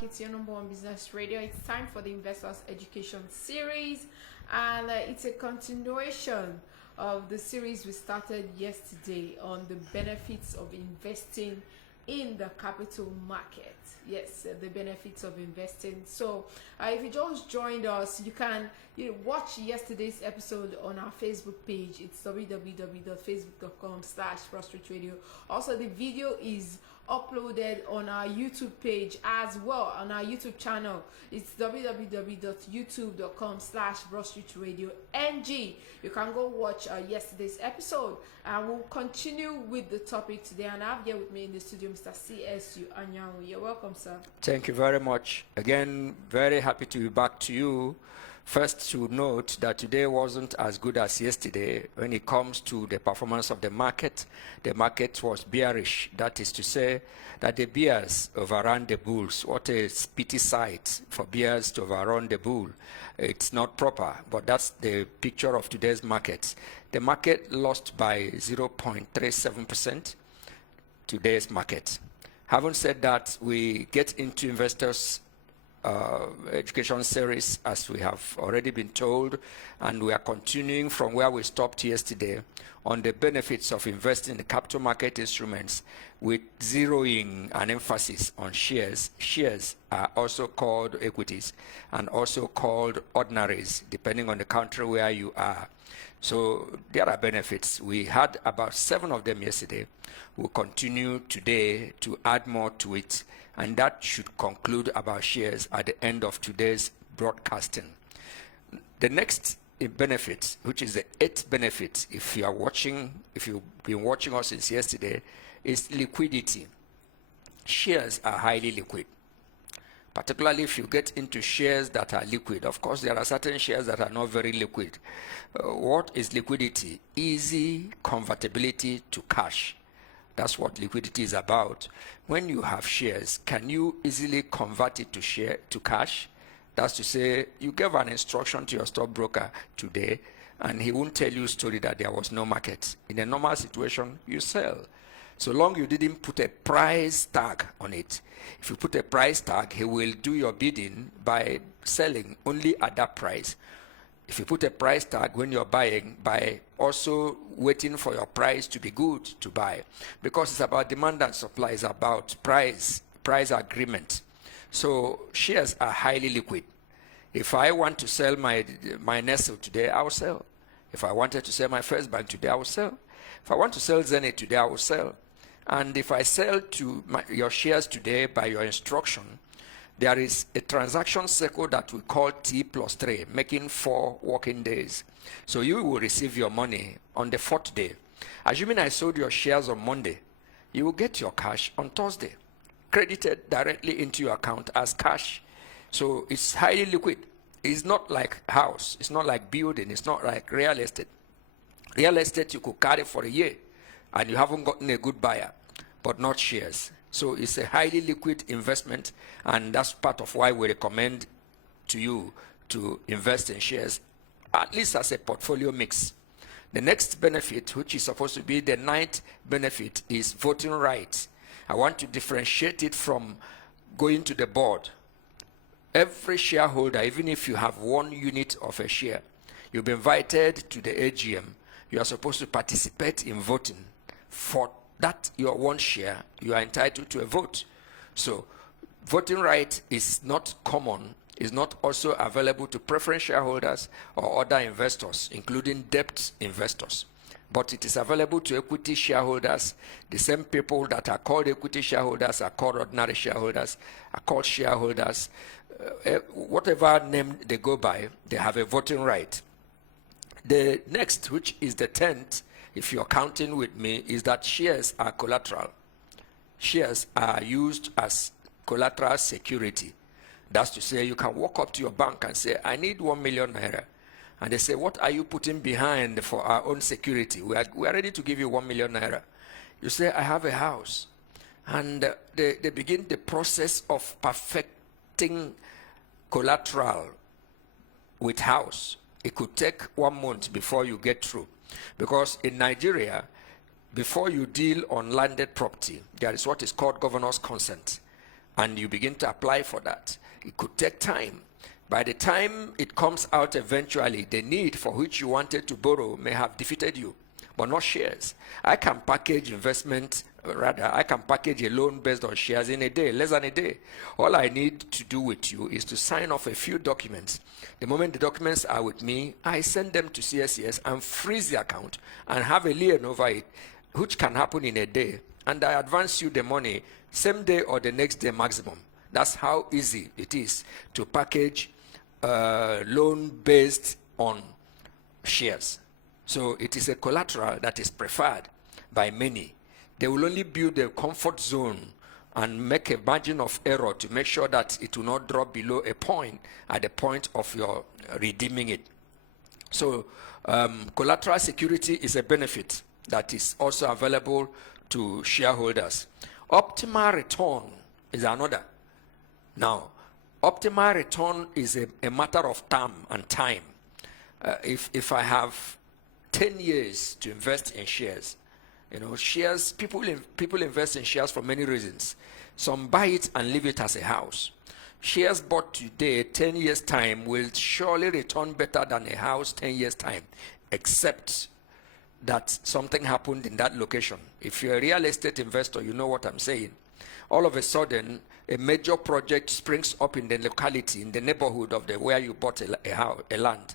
It's your number one business radio. It's time for the Investors Education Series, and it's a continuation of the series we started yesterday on the benefits of investing in the capital market. Yes, the benefits of investing. So if you just joined us, you can watch yesterday's episode on our Facebook page. It's www.facebook.com/prostrate radio. Also, the video is uploaded on our YouTube page as well, on our YouTube channel. It's www.youtube.com/prostrate radio ng. You can go watch yesterday's episode, and we'll continue with the topic today. And I have here with me in the studio Mr. CSU Anyanwu. You're welcome, sir. Thank you very much. Again, very happy to be back to you. First, to note that today wasn't as good as yesterday when it comes to the performance of the market. The market was bearish. That is to say that the bears overran the bulls. What a pity sight for bears to overrun the bull. It's not proper, but that's the picture of today's market. The market lost by 0.37%, today's market. Having said that, we get into investors education series, as we have already been told, and we are continuing from where we stopped yesterday on the benefits of investing in the capital market instruments, with zeroing an emphasis on shares. Shares are also called equities and also called ordinaries, depending on the country where you are. So there are benefits. We had about 7 of them yesterday. We'll continue today to add more to it, and that should conclude about shares at the end of today's broadcasting. The next benefit, which is the 8th benefit, if you've been watching us since yesterday, is liquidity. Shares are highly liquid, particularly if you get into shares that are liquid. Of course, there are certain shares that are not very liquid. What is liquidity? Easy convertibility to cash. That's what liquidity is about. When you have shares, can you easily convert it to cash? That's to say, you gave an instruction to your stockbroker today, and he won't tell you a story that there was no market. In a normal situation, you sell. So long you didn't put a price tag on it. If you put a price tag, he will do your bidding by selling only at that price. If you put a price tag when you're buying, by also waiting for your price to be good to buy, because it's about demand and supply, it's about price agreement. So shares are highly liquid. If I want to sell my Nestle today, I will sell. If I wanted to sell my First Bank today, I will sell. If I want to sell Zenith today, I will sell. And if I sell to your shares today by your instruction, there is a transaction cycle that we call T+3, making 4 working days. So you will receive your money on the 4th day. Assuming I sold your shares on Monday, you will get your cash on Thursday, credited directly into your account as cash. So it's highly liquid. It's not like house. It's not like building. It's not like real estate. Real estate you could carry for a year and you haven't gotten a good buyer, but not shares. So it's a highly liquid investment, and that's part of why we recommend to you to invest in shares, at least as a portfolio mix. The next benefit, which is supposed to be the 9th benefit, is voting rights. I want to differentiate it from going to the board. Every shareholder, even if you have 1 unit of a share, you'll be invited to the AGM. You are supposed to participate in voting. For that your 1 share, you are entitled to a vote. So voting right is not common, is not also available to preference shareholders or other investors, including debt investors. But it is available to equity shareholders. The same people that are called equity shareholders are called ordinary shareholders, are called shareholders. Whatever name they go by, they have a voting right. The next, which is the 10th, if you're counting with me, is that shares are collateral. Shares are used as collateral security. That's to say, you can walk up to your bank and say, I need 1 million naira. And they say, what are you putting behind for our own security? We are ready to give you 1 million naira. You say, I have a house. And they begin the process of perfecting collateral with house. It could take 1 month before you get through. Because in Nigeria, before you deal on landed property, there is what is called governor's consent. and you begin to apply for that. It could take time. By the time it comes out eventually, the need for which you wanted to borrow may have defeated you, but not shares. I can package investment, rather, I can package a loan based on shares in a day, less than a day. All I need to do with you is to sign off a few documents. The moment the documents are with me, I send them to CSCS and freeze the account and have a lien over it, which can happen in a day. And I advance you the money same day or the next day maximum. That's how easy it is to package loan based on shares. So it is a collateral that is preferred by many. They will only build a comfort zone and make a margin of error to make sure that it will not drop below a point at the point of your redeeming it. So collateral security is a benefit that is also available to shareholders. Optimal return is another. Now, optimal return is a matter of time and time. If I have 10 years to invest in shares, shares, people invest in shares for many reasons. Some buy it and leave it as a house. Shares bought today, 10 years time, will surely return better than a house 10 years time, except that something happened in that location. If you're a real estate investor, you know what I'm saying. All of a sudden, a major project springs up in the locality, in the neighborhood of where you bought a land.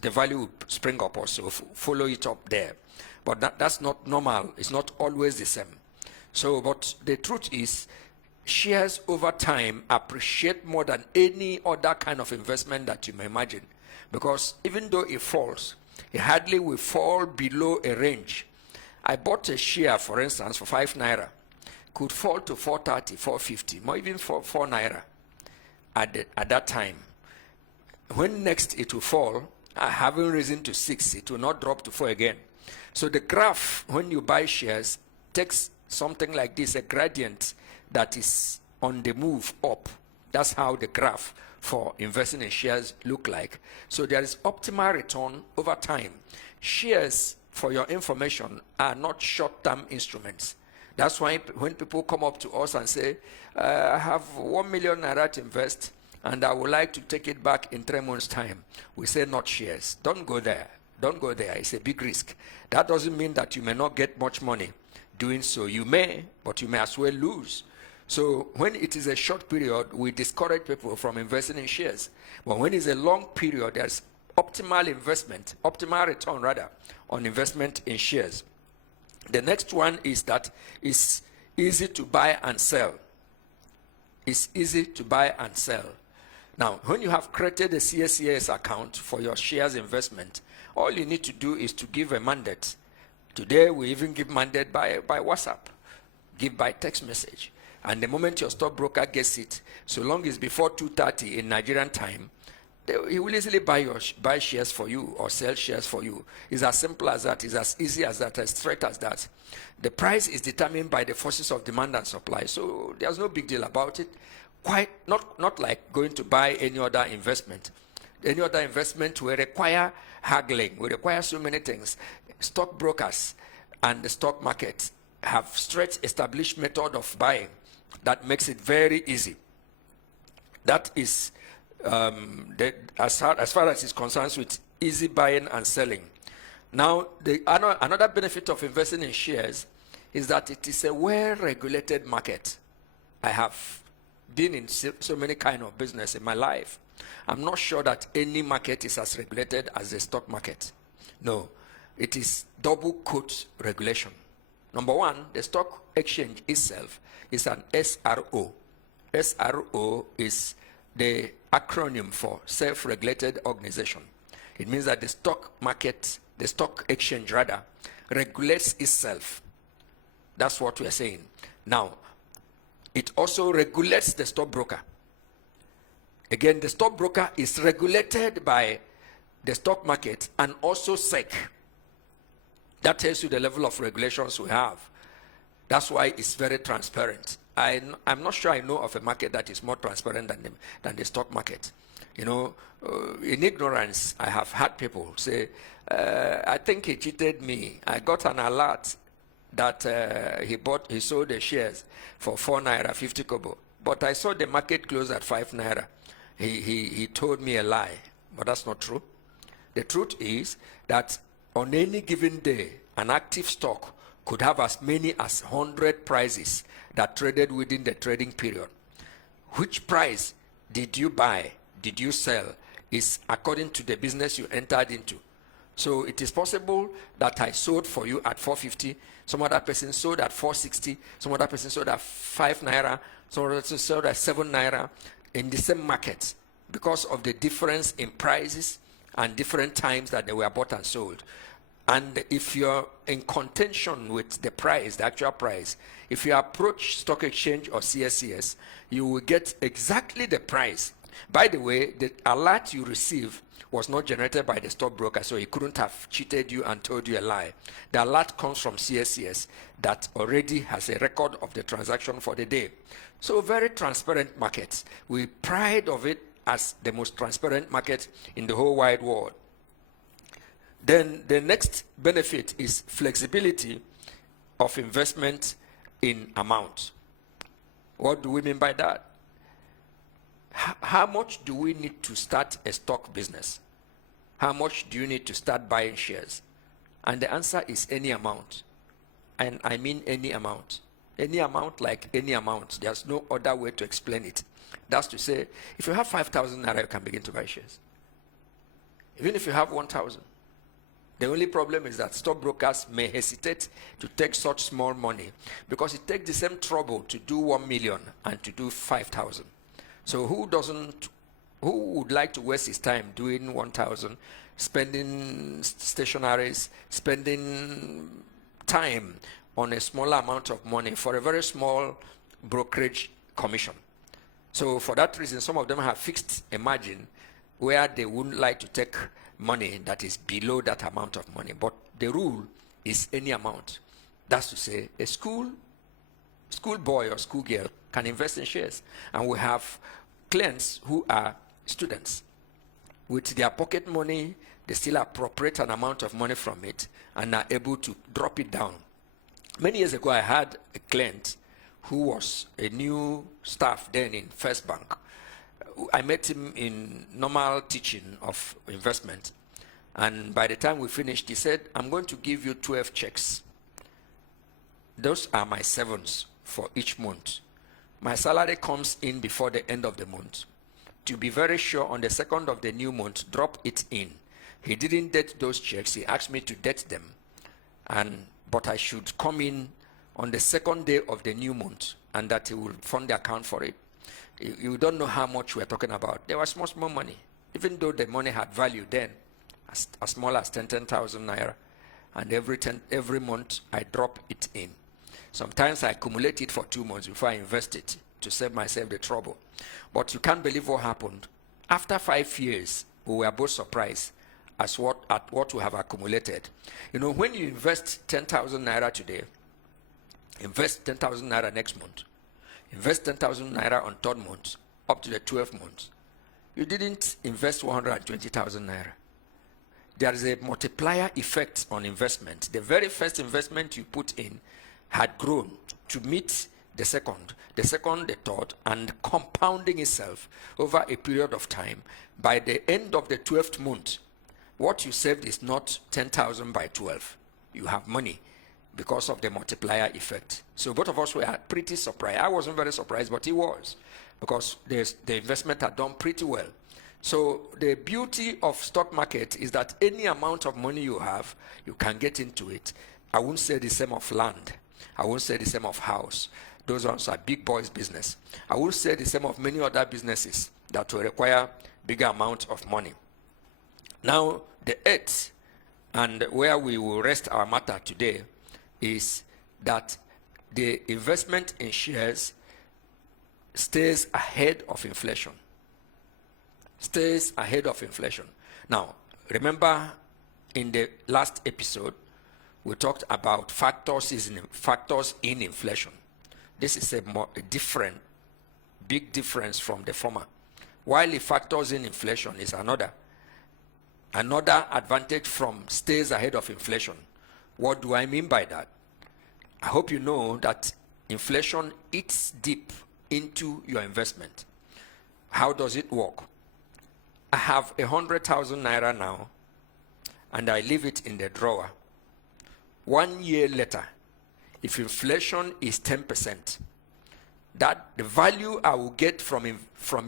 The value will spring up also, follow it up there. But that's not normal. It's not always the same. So, but the truth is, shares over time appreciate more than any other kind of investment that you may imagine. Because even though it falls, it hardly will fall below a range. I bought a share, for instance, for 5 naira. Could fall to 430, 450, or even 4 naira at that time. When next it will fall, I haven't risen to 6. It will not drop to 4 again. So the graph, when you buy shares, takes something like this, a gradient that is on the move up. That's how the graph for investing in shares look like. So there is optimal return over time. Shares, for your information, are not short-term instruments. That's why when people come up to us and say, I have 1 million naira to invest and I would like to take it back in 3 months' time, we say not shares. Don't go there. Don't go there. It's a big risk. That doesn't mean that you may not get much money doing so. You may, but you may as well lose. So when it is a short period, we discourage people from investing in shares. But when it's a long period, there's optimal return rather, on investment in shares. The next one is that it's easy to buy and sell. It's easy to buy and sell. Now, when you have created a CSCS account for your shares investment, all you need to do is to give a mandate. Today, we even give mandate by WhatsApp, give by text message. And the moment your stockbroker gets it, so long as before 2:30 in Nigerian time, he will easily buy shares for you or sell shares for you. It's as simple as that. It's as easy as that, as straight as that. The price is determined by the forces of demand and supply, so there's no big deal about it. Quite not like going to buy any other investment. Any other investment will require haggling, will require so many things. Stockbrokers and the stock market have straight established method of buying that makes it very easy. That is as far as it's concerned with easy buying and selling. Now, another benefit of investing in shares is that it is a well-regulated market. I have been in so many kind of business in my life. I'm not sure that any market is as regulated as the stock market. No, it is double quote regulation. Number one, the stock exchange itself is an SRO. SRO is the acronym for self-regulated organization. It means that the stock market, the stock exchange rather, regulates itself. That's what we are saying. Now, it also regulates the stockbroker. Again, the stockbroker is regulated by the stock market and also SEC. That tells you the level of regulations we have. That's why it's very transparent. I'm not sure I know of a market that is more transparent than the stock market. In ignorance, I have had people say, I think he cheated me. I got an alert that he sold the shares for 4 naira 50 kobo. but I saw the market close at 5 naira. He told me a lie, but that's not true. The truth is that on any given day, an active stock could have as many as 100 prices that traded within the trading period. Which price did you buy, did you sell, is according to the business you entered into. So it is possible that I sold for you at 450, some other person sold at 460, some other person sold at 5 naira, some other person sold at 7 naira in the same market because of the difference in prices and different times that they were bought and sold. And if you're in contention with the price, the actual price, if you approach stock exchange or CSCS, you will get exactly the price. By the way, the alert you receive was not generated by the stockbroker, so he couldn't have cheated you and told you a lie. The alert comes from CSCS that already has a record of the transaction for the day. So very transparent markets. We pride of it as the most transparent market in the whole wide world. Then the next benefit is flexibility of investment in amount. What do we mean by that? How much do we need to start a stock business? How much do you need to start buying shares? And the answer is any amount. And I mean any amount. Any amount, like any amount. There's no other way to explain it. That's to say, if you have 5,000 naira, you can begin to buy shares. Even if you have 1,000. The only problem is that stockbrokers may hesitate to take such small money because it takes the same trouble to do 1 million and to do 5,000. So who would like to waste his time doing 1,000, spending stationaries, spending time on a smaller amount of money for a very small brokerage commission? So for that reason, some of them have fixed a margin where they wouldn't like to take money that is below that amount of money. But the rule is any amount. That's to say, a school boy or school girl can invest in shares. And we have clients who are students. With their pocket money, they still appropriate an amount of money from it and are able to drop it down. Many years ago, I had a client who was a new staff then in First Bank. I met him in normal teaching of investment. And by the time we finished, he said, I'm going to give you 12 checks. Those are my sevens for each month. My salary comes in before the end of the month. To be very sure, on the second of the new month, drop it in. He didn't date those checks. He asked me to date them. But I should come in on the second day of the new month and that he will fund the account for it. You don't know how much we're talking about. There was small money, even though the money had value then, as small as 10,000 naira. And every month I drop it in. Sometimes I accumulate it for 2 months before I invest it to save myself the trouble. But you can't believe what happened. After 5 years, we were both surprised at what we have accumulated. You know, when you invest 10,000 naira today, invest 10,000 naira next month, invest 10,000 naira on third month, up to the 12th month. You didn't invest 120,000 naira. There is a multiplier effect on investment. The very first investment you put in had grown to meet the second, the third, and compounding itself over a period of time. By the end of the 12th month, what you saved is not 10,000 by 12. You have money because of the multiplier effect. So both of us were pretty surprised. I wasn't very surprised, but he was, because the investment had done pretty well. So the beauty of stock market is that any amount of money you have, you can get into it. I won't say the same of land. I won't say the same of house. Those ones are big boys business. I won't say the same of many other businesses that will require bigger amounts of money. Now, the eighth, and where we will rest our matter today, is that the investment in shares stays ahead of inflation. Stays ahead of inflation. Now, remember in the last episode, we talked about factors in inflation. This is a big difference from the former. While the factors in inflation is another advantage from stays ahead of inflation. What do I mean by that? I hope you know that inflation eats deep into your investment. How does it work? I have 100,000 naira now, and I leave it in the drawer. 1 year later, if inflation is 10%, that the value I will get from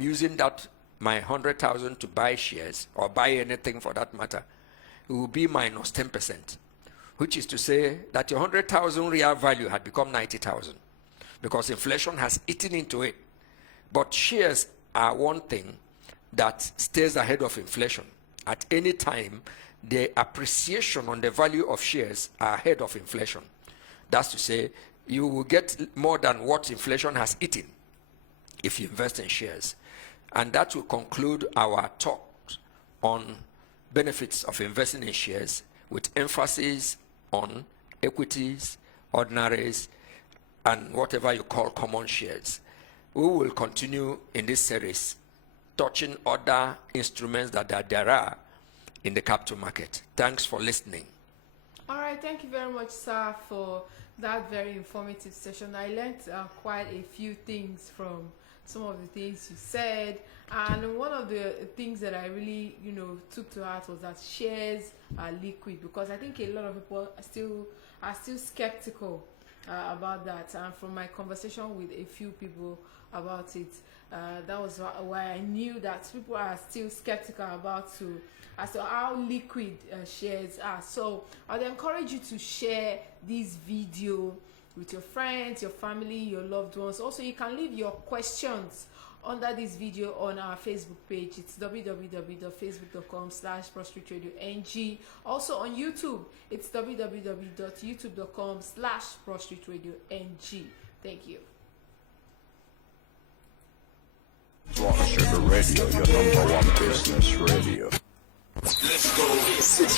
using that my 100,000 to buy shares or buy anything for that matter, it will be minus 10%, which is to say that your 100,000 real value had become 90,000 because inflation has eaten into it. But shares are one thing that stays ahead of inflation. At any time, the appreciation on the value of shares are ahead of inflation. That's to say, you will get more than what inflation has eaten if you invest in shares. And that will conclude our talk on benefits of investing in shares, with emphasis on equities, ordinaries, and whatever you call common shares. We will continue in this series touching other instruments that there are in the capital market. Thanks for listening. All right, thank you very much, sir, for that very informative session. I learned quite a few things from some of the things you said, and one of the things that I really took to heart was that shares are liquid, because I think a lot of people are still skeptical about that. And from my conversation with a few people about it, that was why I knew that people are still skeptical as to how liquid shares are. So I'd encourage you to share this video with your friends, your family, your loved ones. Also, you can leave your questions under this video on our Facebook page. It's www.facebook.com/ProStreetRadioNG. Also on YouTube, it's www.youtube.com/ProStreetRadioNG. Thank you. Sugar Radio, your #1 business radio. Let's go.